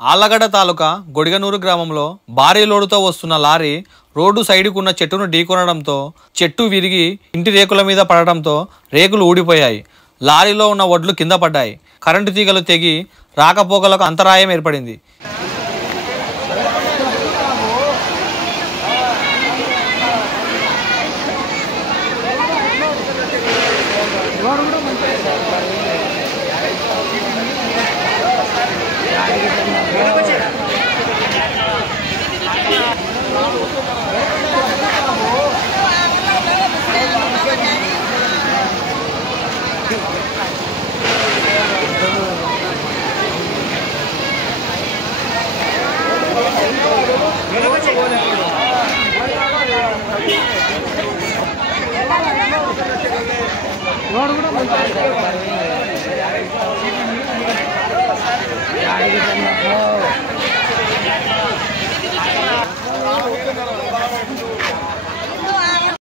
ఆళ్లగడ్డ తాలూకా గొడిగనూరు గ్రామంలో భారీ లోడుతో వస్తున్న లారీ రోడ్డు సైడుకున్న చెట్టును ఢీకొనడంతో చెట్టు విరిగి ఇంటి రేకుల మీద పడడంతో రేకులు ఊడిపోయాయి. లారీలో ఉన్న వడ్లు కింద పడ్డాయి. కరెంటు తీగలు తెగి రాకపోకలకు అంతరాయం ఏర్పడింది. रोड